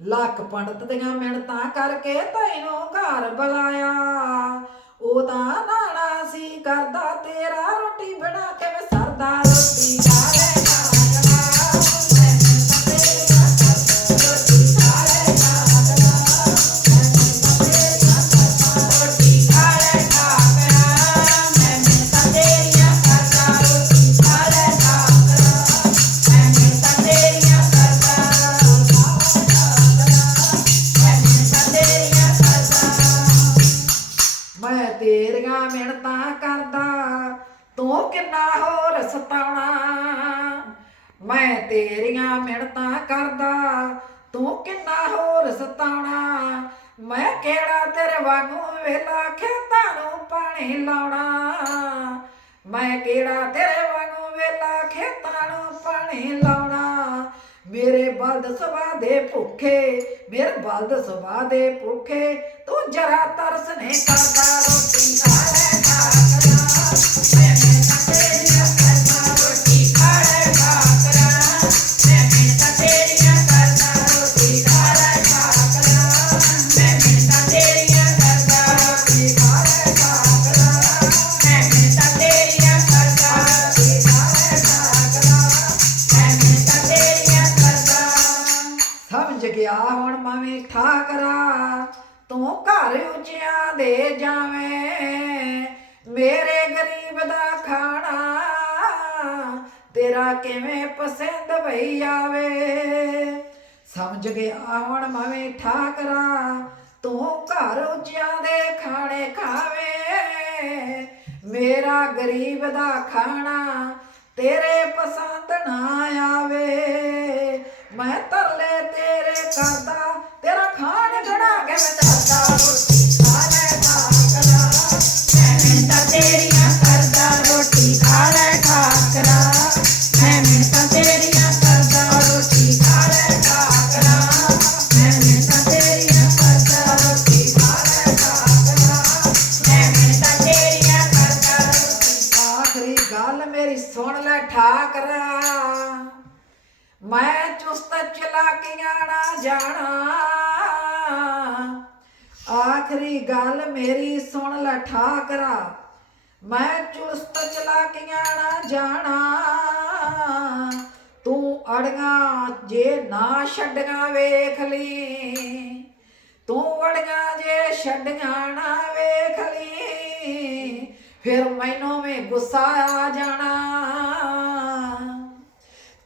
ਲੱਖ ਪੰਡਤ ਦੀਆਂ ਮਿਹਨਤਾਂ ਕਰਕੇ ਤੈਨੂੰ ਘਰ ਬੁਲਾਇਆ। ਉਹ ਤਾਂ ਨਾਣਾ ਸੀ ਕਰਦਾ ਤੇਰਾ ਤੇਰੀਆਂ ਮਿਹਨਤਾਂ ਕਰਦਾ, ਤੂੰ ਕਿੰਨਾ ਹੋਰ ਸਤਾਉਣਾ? ਮੈਂ ਤੇਰੀਆਂ ਮਿਹਨਤਾਂ ਕਰਦਾ, ਤੂੰ ਕਿੰਨਾ ਹੋਰ ਸਤਾਉਣਾ? ਮੈਂ ਕਿਹੜਾ ਤੇਰੇ ਵਾਂਗੂ ਵੇਲਾ ਖੇਤਾਂ ਨੂੰ ਪਾਣੀ ਲਾਉਣਾ? ਮੈਂ ਕਿਹੜਾ ਤੇਰੇ ਵਾਂਗੂ ਵੇਲਾ ਖੇਤਾਂ ਨੂੰ ਪਾਣੀ ਮੇਰੇ ਬਲਦ ਸੁਭਾ ਦੇ ਭੁੱਖੇ, ਮੇਰੇ ਬਲਦ ਸੁਭਾ ਦੇ ਭੁੱਖੇ, ਤੂੰ ਜਰਾ ਤਰਸ ਨੇ ਕਰਦਾ ਰੋਟੀ ਖਾ ਸਮਝ ਗਿਆ ਹੁਣ ਮਵੇਂ ਠਾਕਰਾ, ਤੂੰ ਘਰ ਉੱਚਿਆਂ ਦੇ ਜਾਵੇਂ। ਮੇਰੇ ਗਰੀਬ ਦਾ ਖਾਣਾ, ਤੇਰਾ ਕਿਵੇਂ ਪਸੰਦ ਭਈ ਆਵੇ? ਸਮਝ ਗਿਆ ਹੁਣ ਮਵੇਂ ਠਾਕਰਾ, ਤੂੰ ਘਰ ਉੱਚਿਆਂ ਦੇ ਖਾਣੇ ਖਾਵੇ। ਮੇਰਾ ਗਰੀਬ ਦਾ ਖਾਣਾ ਤੇਰੇ ਪਸੰਦ ਨਾ ਆਵੇ। ਮੈਂ ਤਰਲੇ ਕਰਦਾ ਤੇਰਾ ਖਾਣ ਗੜਾ ਕੇ ਮੈਂ ਤਰਦਾ ਰੋਟੀ ਖਾ ਲੈ ਠਾਕਰਾ ਮੈਂ ਮਿੰਨਤਾਂ ਤੇਰੀਆਂ ਕਰਦਾ ਰੋਟੀ ਖਾ ਲੈ ਠਾਕਰਾ ਮੈਂ ਮਿੰਨਤਾਂ ਤੇਰੀਆਂ ਕਰਦਾ ਰੋਟੀ ਖਾ ਲੈ ਠਾਕਰਾ ਮੈਂ ਮਿੰਨਤਾਂ ਤੇਰੀਆਂ ਕਰਦਾ ਰੋਟੀ ਖਾ ਲੈ ਠਾਕਰਾ ਮੈਂ ਮਿੰਨਤਾਂ ਤੇਰੀਆਂ ਕਰਦਾ ਆਖਰੀ ਗੱਲ ਮੇਰੀ ਸੁਣ ਲੈ ਠਾਕਰਾ ਮੈਂ ਚੁਸਤ ਚਲਾਕੀਆਂ ਨਾ ਜਾਣਾ। ਆਖਰੀ ਗੱਲ ਮੇਰੀ ਸੁਣ ਲੈ ਠਾਕਰਾ। ਮੈਂ ਚੁਸਤ ਚਲਾਕੀਆਂ ਨਾ ਜਾਣਾ। ਤੂੰ ਅੜੀਆਂ ਜੇ ਨਾ ਛੱਡੀਆਂ ਵੇਖ ਲਈ। ਤੂੰ ਅੜੀਆਂ ਜੇ ਛੱਡੀਆਂ ਨਾ ਵੇਖ ਲਈ। ਫਿਰ ਮੈਨੂੰ ਵੀ ਗੁੱਸਾ ਆ ਜਾਣਾ।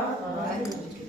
Amén.